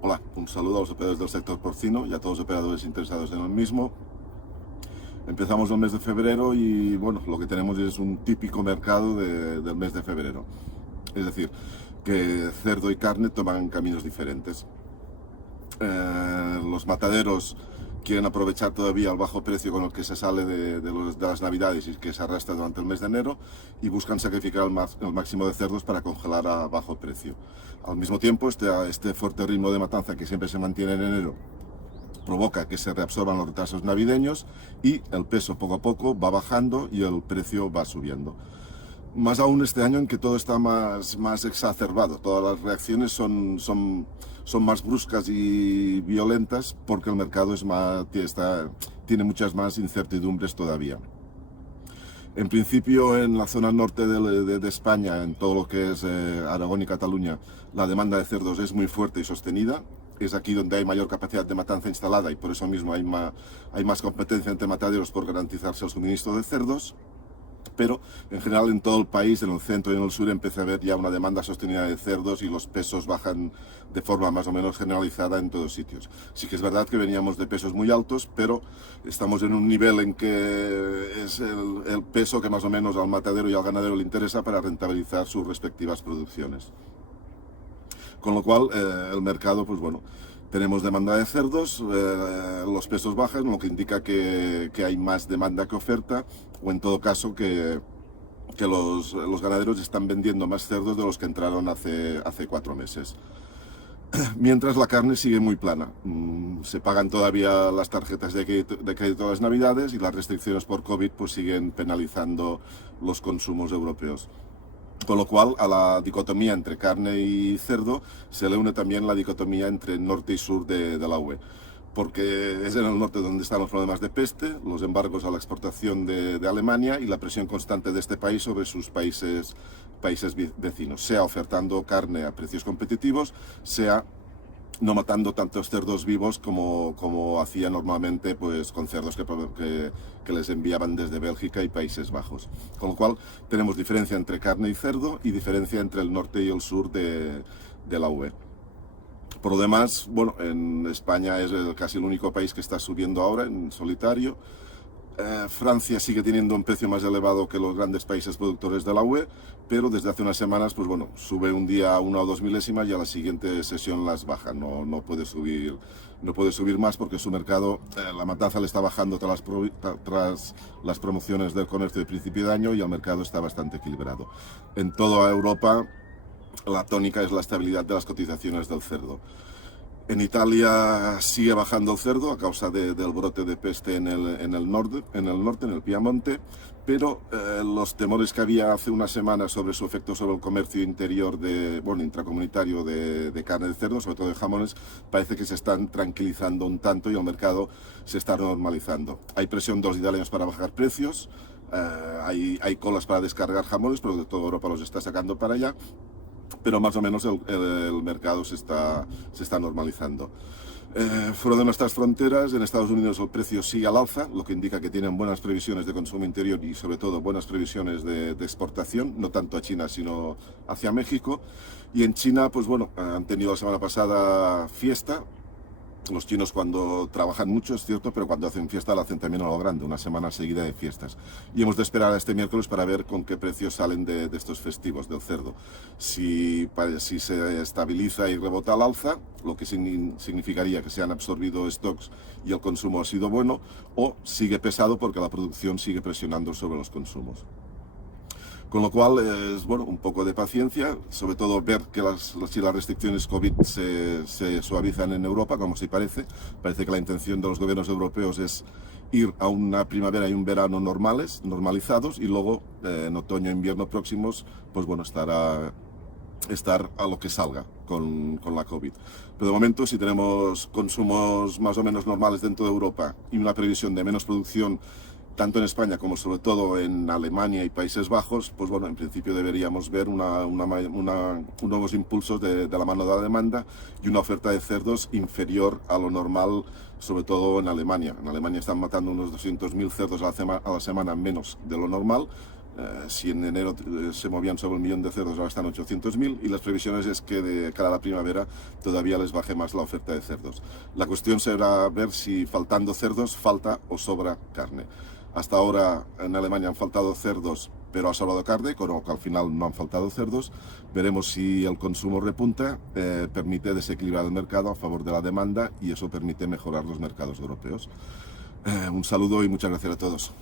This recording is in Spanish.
Hola, un saludo a los operadores del sector porcino y a todos los operadores interesados en el mismo. Empezamos el mes de febrero y bueno, lo que tenemos es un típico mercado del mes de febrero. Es decir, que cerdo y carne toman caminos diferentes. Los mataderos quieren aprovechar todavía el bajo precio con el que se sale de las navidades y que se arrastra durante el mes de enero y buscan sacrificar el máximo de cerdos para congelar a bajo precio. Al mismo tiempo, este fuerte ritmo de matanza que siempre se mantiene en enero provoca que se reabsorban los retrasos navideños y el peso poco a poco va bajando y el precio va subiendo. Más aún este año en que todo está más exacerbado, todas las reacciones son más bruscas y violentas porque el mercado tiene muchas más incertidumbres todavía. En principio, en la zona norte de España, en todo lo que es Aragón y Cataluña, la demanda de cerdos es muy fuerte y sostenida. Es aquí donde hay mayor capacidad de matanza instalada y por eso mismo hay más competencia entre mataderos por garantizarse el suministro de cerdos. Pero en general en todo el país, en el centro y en el sur, empieza a haber ya una demanda sostenida de cerdos y los pesos bajan de forma más o menos generalizada en todos sitios. Sí que es verdad que veníamos de pesos muy altos, pero estamos en un nivel en que es el peso que más o menos al matadero y al ganadero le interesa para rentabilizar sus respectivas producciones. Con lo cual, el mercado, pues bueno, tenemos demanda de cerdos, los pesos bajan, lo que indica que hay más demanda que oferta, o en todo caso que los ganaderos están vendiendo más cerdos de los que entraron hace 4 meses. Mientras la carne sigue muy plana. Se pagan todavía las tarjetas de crédito de las navidades y las restricciones por COVID pues siguen penalizando los consumos europeos. Con lo cual, a la dicotomía entre carne y cerdo se le une también la dicotomía entre norte y sur de la UE. Porque es en el norte donde están los problemas de peste, los embargos a la exportación de Alemania y la presión constante de este país sobre sus países vecinos, sea ofertando carne a precios competitivos, sea no matando tantos cerdos vivos como hacía normalmente pues, con cerdos que les enviaban desde Bélgica y Países Bajos. Con lo cual tenemos diferencia entre carne y cerdo y diferencia entre el norte y el sur de la UE. Por lo demás, bueno, en España es casi el único país que está subiendo ahora en solitario. Francia sigue teniendo un precio más elevado que los grandes países productores de la UE, pero desde hace unas semanas, pues bueno, sube un día 1 o 2 milésimas y a la siguiente sesión las baja. No puede subir más porque su mercado, la matanza le está bajando tras las promociones del comercio de principio de año y el mercado está bastante equilibrado. En toda Europa, la tónica es la estabilidad de las cotizaciones del cerdo. En Italia sigue bajando el cerdo a causa del brote de peste en el norte, en el Piamonte, pero los temores que había hace una semana sobre su efecto sobre el comercio interior intracomunitario de carne de cerdo, sobre todo de jamones, parece que se están tranquilizando un tanto y el mercado se está normalizando. Hay presión de los italianos para bajar precios, hay colas para descargar jamones, pero de toda Europa los está sacando para allá. Pero más o menos el mercado se está normalizando. Fuera de nuestras fronteras, en Estados Unidos el precio sigue al alza, lo que indica que tienen buenas previsiones de consumo interior y sobre todo buenas previsiones de exportación, no tanto a China sino hacia México. Y en China, pues bueno, han tenido la semana pasada fiesta. Los chinos cuando trabajan mucho, es cierto, pero cuando hacen fiesta la hacen también a lo grande, una semana seguida de fiestas. Y hemos de esperar a este miércoles para ver con qué precios salen de estos festivos del cerdo. Si se estabiliza y rebota al alza, lo que significaría que se han absorbido stocks y el consumo ha sido bueno, o sigue pesado porque la producción sigue presionando sobre los consumos. Con lo cual, es bueno, un poco de paciencia, sobre todo ver que si las restricciones COVID se suavizan en Europa, como se parece que la intención de los gobiernos europeos es ir a una primavera y un verano normalizados, y luego en otoño e invierno próximos, pues bueno, estar a lo que salga con la COVID. Pero de momento, si tenemos consumos más o menos normales dentro de Europa y una previsión de menos producción tanto en España como sobre todo en Alemania y Países Bajos, pues bueno, en principio deberíamos ver nuevos impulsos de la mano de la demanda y una oferta de cerdos inferior a lo normal, sobre todo en Alemania. En Alemania están matando unos 200.000 cerdos a la semana menos de lo normal. Si en enero se movían sobre 1 millón de cerdos, ahora están 800.000 y las previsiones es que de cara a la primavera todavía les baje más la oferta de cerdos. La cuestión será ver si faltando cerdos falta o sobra carne. Hasta ahora en Alemania han faltado cerdos, pero ha sobrado carne, con lo que al final no han faltado cerdos. Veremos si el consumo repunta, permite desequilibrar el mercado a favor de la demanda y eso permite mejorar los mercados europeos. Un saludo y muchas gracias a todos.